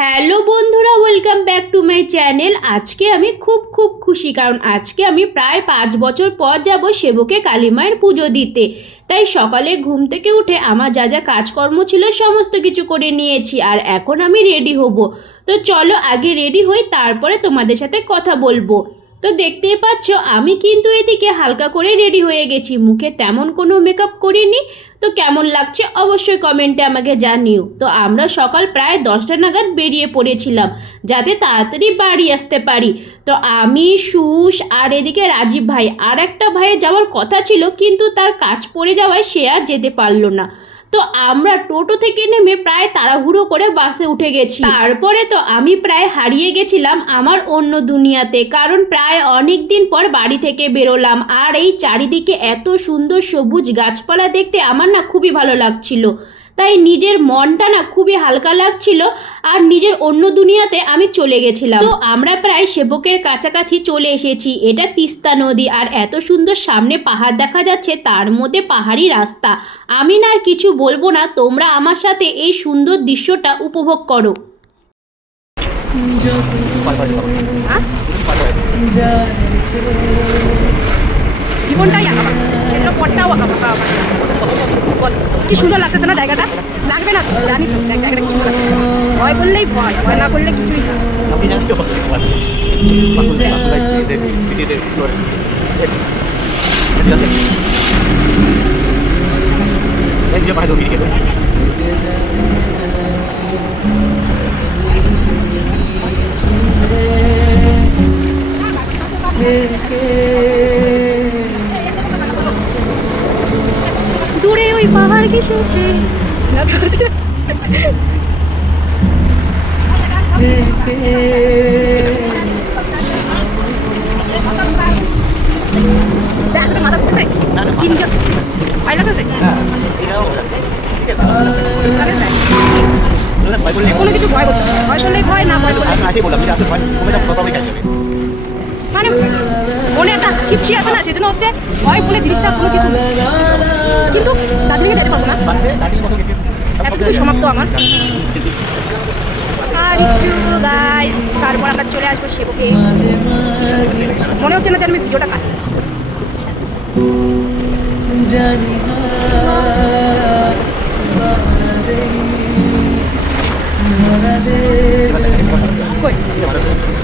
Hello বন্ধুরা welcome back to my channel আজকে আমি খুব খুব খুশি, কারণ আজকে আমি প্রায় পাঁচ বছর পর যাব সেবকে কালীমায়ের পুজো দিতে। তাই সকালে ঘুম থেকে উঠে আমার যা যা কাজকর্ম ছিল সমস্ত কিছু করে নিয়েছি, আর এখন আমি রেডি হব। তো চলো আগে রেডি হই, তারপরে তোমাদের সাথে কথা বলব। তো দেখতেই পাচ্ছ, আমি কিন্তু এদিকে হালকা করে রেডি হয়ে গেছি, মুখে তেমন কোনো মেকআপ করিনি। তো কেমন লাগছে অবশ্যই কমেন্টে আমাকে জানিও। তো আমরা সকাল প্রায় দশটা নাগাদ বেরিয়ে পড়েছিলাম, যাতে তাড়াতাড়ি বাড়ি আসতে পারি। তো আমি সুষ আর এদিকে রাজীব ভাই, আর একটা ভাইয়ের যাওয়ার কথা ছিল, কিন্তু তার কাজ পড়ে যাওয়ায় সে আর যেতে পারল না। তো আমরা টোটো থেকে নেমে প্রায় তাড়াহুড়ো করে বাসে উঠে গেছি। তারপরে তো আমি প্রায় হারিয়ে গেছিলাম আমার অন্য দুনিয়াতে, কারণ প্রায় অনেক দিন পর বাড়ি থেকে বেরোলাম। আর এই চারিদিকে এত সুন্দর সবুজ গাছপালা দেখতে আমার না খুবই ভালো লাগছিল। তাই নিজের মনটা না খুবই হালকা লাগছিল আর নিজের অন্য দুনিয়াতে আমি চলে গেছিলাম। তো আমরা প্রায় সেবকের কাছাকাছি চলে এসেছি। এটা তিস্তা নদী আর এত সুন্দর সামনে পাহাড় দেখা যাচ্ছে, তার মধ্যে পাহাড়ি রাস্তা। আমি না আর কিছু বলব না, তোমরা আমার সাথে এই সুন্দর দৃশ্যটা উপভোগ করো। জীবনটাই আঁকা সেজন্য পটটাও আঁকা আমার কি সুন্দর লাগতেছে না জায়গাটা? লাগবে না জানি তো জায়গাটা কি সুন্দর ভয় করলেই ভয় ভয় না করলে কিছুই না। Tapi পাহাড় ঘেসেছে মাথা ঘুরতেছে তিনজন ভয় লাগতেছে কোনো কিছু ভয় করতে। ভয় করলেই ভয় না ভয় করলে tidak asal main. Kamu tak apa-apa kan jadi. মানে মনে একটা ছিপসি আছে না, সেজন্য হচ্ছে ভয় বলে জিনিসটা কোনো কিছু কিন্তু দার্জিলিংয়ে যেতে পারব না. এতটুকু সমাপ্ত আমার। আর একটু তারপর আমরা চলে আসব সেবকে মনে হচ্ছে না যে আমি ভিডিওটা কাটি। কই? Aku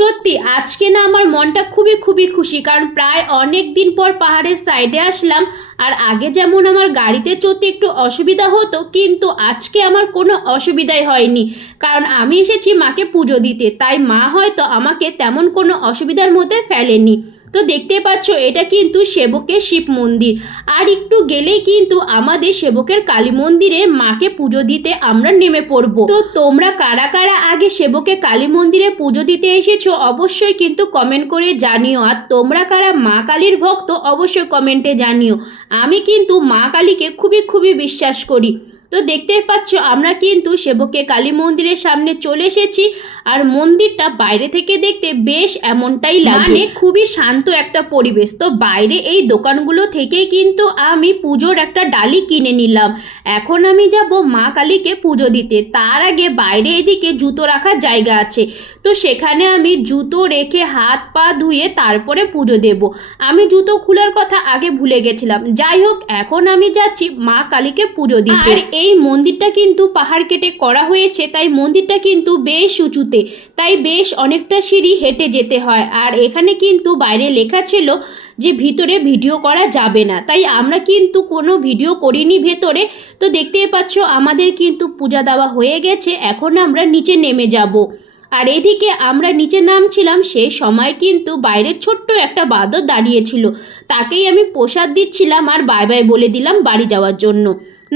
সত্যি, আজকে না আমার মনটা খুবই খুবই খুশি। কারণ প্রায় অনেক দিন পর পাহাড়ের সাইডে আসলাম, আর আগে যেমন আমার গাড়িতে চড়তে একটু অসুবিধা হতো, কিন্তু আজকে আমার কোনো অসুবিধাই হয়নি। কারণ আমি এসেছি মাকে পুজো দিতে, তাই মা হয়তো আমাকে তেমন কোনো অসুবিধার মধ্যে ফেলেনি। তো দেখতে পাচ্ছ, এটা কিন্তু সেবকের শিব মন্দির। আর একটু গেলেই কিন্তু আমাদের সেবকের কালী মন্দিরে মাকে পুজো দিতে আমরা নেমে পড়ব। তো তোমরা কারা কারা আগে সেবকে কালী মন্দিরে পুজো দিতে এসেছ, অবশ্যই কিন্তু কমেন্ট করে জানিও। আর তোমরা কারা মা কালীর ভক্ত, অবশ্যই কমেন্টে জানিও। আমি কিন্তু মা কালীকে খুবই খুবই বিশ্বাস করি। তো দেখতেই পাচ্ছ আমরা কিন্তু সেবকে কালী মন্দিরের সামনে চলে এসেছি। আর মন্দিরটা বাইরে থেকে দেখতে বেশ এমনটাই লাগে খুবই শান্ত একটা পরিবেশ। তো বাইরে এই দোকানগুলো থেকে কিন্তু আমি পুজোর একটা ডালি কিনে নিলাম। এখন আমি যাব মা কালীকে পুজো দিতে। তার আগে বাইরে এদিকে জুতো রাখার জায়গা আছে। তো সেখানে আমি জুতো রেখে হাত পা ধুয়ে তারপরে পুজো দেব। আমি জুতো খোলার কথা আগে ভুলে গেছিলাম। যাই হোক, এখন আমি যাচ্ছি মা কালীকে পুজো দিতে। আর এই মন্দিরটা কিন্তু পাহাড় কেটে করা হয়েছে, তাই মন্দিরটা কিন্তু বেশ উঁচুতে, তাই বেশ অনেকটা সিঁড়ি হেঁটে যেতে হয়। আর এখানে কিন্তু বাইরে লেখা ছিল যে ভিতরে ভিডিও করা যাবে না, তাই আমরা কিন্তু কোনো ভিডিও করিনি ভেতরে। তো দেখতেই পাচ্ছ, আমাদের কিন্তু পূজা দেওয়া হয়ে গেছে, এখন আমরা নিচে নেমে যাব। আর এদিকে আমরা নিচে নামছিলাম, সে সময় কিন্তু বাইরের ছোট্ট একটা বাদর দাঁড়িয়েছিল তাকেই আমি প্রসাদ দিচ্ছিলাম আর বাই বাই বলে দিলাম বাড়ি যাওয়ার জন্য।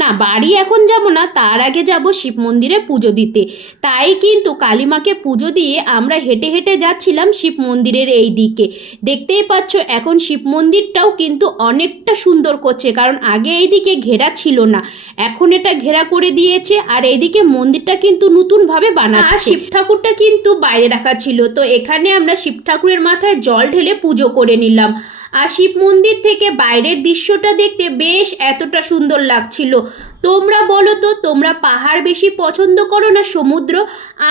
না, বাড়ি এখন যাব না, তার আগে যাব শিব মন্দিরে পুজো দিতে। তাই কিন্তু কালীমাকে পুজো দিয়ে আমরা হেঁটে হেঁটে যাচ্ছিলাম শিব মন্দিরের এই দিকে। দেখতেই পাচ্ছ, এখন শিব মন্দিরটাও কিন্তু অনেকটা সুন্দর করছে, কারণ আগে এইদিকে ঘেরা ছিল না। এখন এটা ঘেরা করে দিয়েছে, আর এইদিকে মন্দিরটা কিন্তু নতুনভাবে বানাচ্ছে। আর শিব ঠাকুরটা কিন্তু বাইরে রাখা ছিল, তো এখানে আমরা শিব ঠাকুরের মাথায় জল ঢেলে পুজো করে নিলাম। আর শিব মন্দির থেকে বাইরের দৃশ্যটা দেখতে বেশ এতটা সুন্দর লাগছিল। তোমরা বলো তো, তোমরা পাহাড় বেশি পছন্দ করো না সমুদ্র?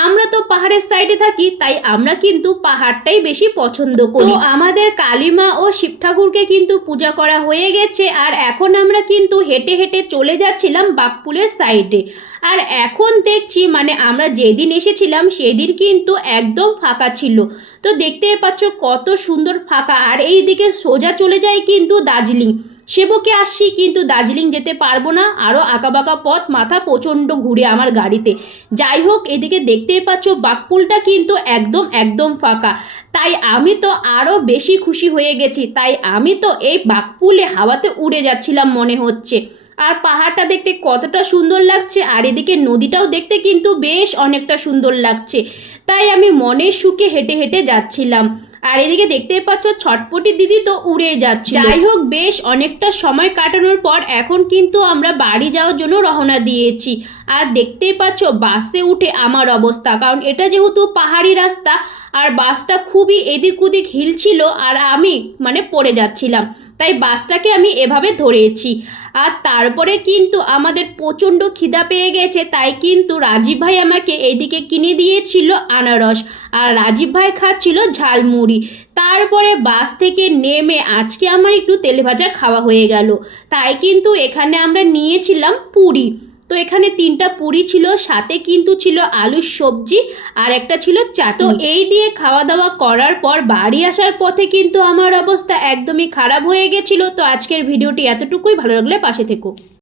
আমরা তো পাহাড়ের সাইডে থাকি, তাই আমরা কিন্তু পাহাড়টাই বেশি পছন্দ করি। আমাদের কালীমা ও শিব ঠাকুরকে কিন্তু পূজা করা হয়ে গেছে, আর এখন আমরা কিন্তু হেঁটে হেঁটে চলে যাচ্ছিলাম বাকপুলের সাইডে আর এখন দেখছি মানে আমরা যেদিন এসেছিলাম, সেদিন কিন্তু একদম ফাঁকা ছিল। তো দেখতেই পাচ্ছ কত সুন্দর ফাঁকা, আর এই দিকে সোজা চলে যায় কিন্তু দার্জিলিং। সেবকে আসছি, কিন্তু দার্জিলিং যেতে পারব না। আরও আঁকাবাঁকা পথ, মাথা প্রচণ্ড ঘুরে আমার গাড়িতে। যাই হোক, এদিকে দেখতেই পাচ্ছ, বাকপুলটা কিন্তু একদম একদম ফাঁকা। তাই আমি তো আরও বেশি খুশি হয়ে গেছি। তাই আমি তো এই বাকপুলে হাওয়াতে উড়ে যাচ্ছিলাম মনে হচ্ছে। আর পাহাড়টা দেখতে কতটা সুন্দর লাগছে, আর এদিকে নদীটাও দেখতে কিন্তু বেশ অনেকটা সুন্দর লাগছে। তাই আমি মনের সুখে হেঁটে হেঁটে যাচ্ছিলাম। আর এদিকে দেখতেই পাচ্ছ, ছটপটি দিদি তো উড়ে যাচ্ছে যাই হোক, বেশ অনেকটা সময় কাটানোর পর এখন কিন্তু আমরা বাড়ি যাওয়ার জন্য রওনা দিয়েছি। আর দেখতেই পাচ্ছ, বাসে উঠে আমার অবস্থা, কারণ এটা যেহেতু পাহাড়ি রাস্তা, আর বাসটা খুবই এদিক ওদিক হিল ছিল, আর আমি মানে পড়ে যাচ্ছিলাম। তাই বাসটাকে আমি এভাবে ধরেছি। আর তারপরে কিন্তু আমাদের প্রচণ্ড খিদা পেয়ে গেছে, তাই কিন্তু রাজীব ভাই আমাকে এদিকে কিনে দিয়েছিল আনারস আর রাজীব ভাই খাচ্ছিল ঝালমুড়ি। তারপরে বাস থেকে নেমে আজকে আমার একটু তেলে ভাজা খাওয়া হয়ে গেল। তাই কিন্তু এখানে আমরা নিয়েছিলাম পুরি। তো এখানে তিনটা পুরি ছিল সাথে কিন্তু ছিল আলুর সবজি আর একটা ছিল চা তো এই দিয়ে খাওয়া দাওয়া করার পর বাড়ি আসার পথে কিন্তু আমার অবস্থা একদমই খারাপ হয়ে গেছিল। তো আজকের ভিডিওটি এতটুকুই ভালো লাগলে পাশে থেকো।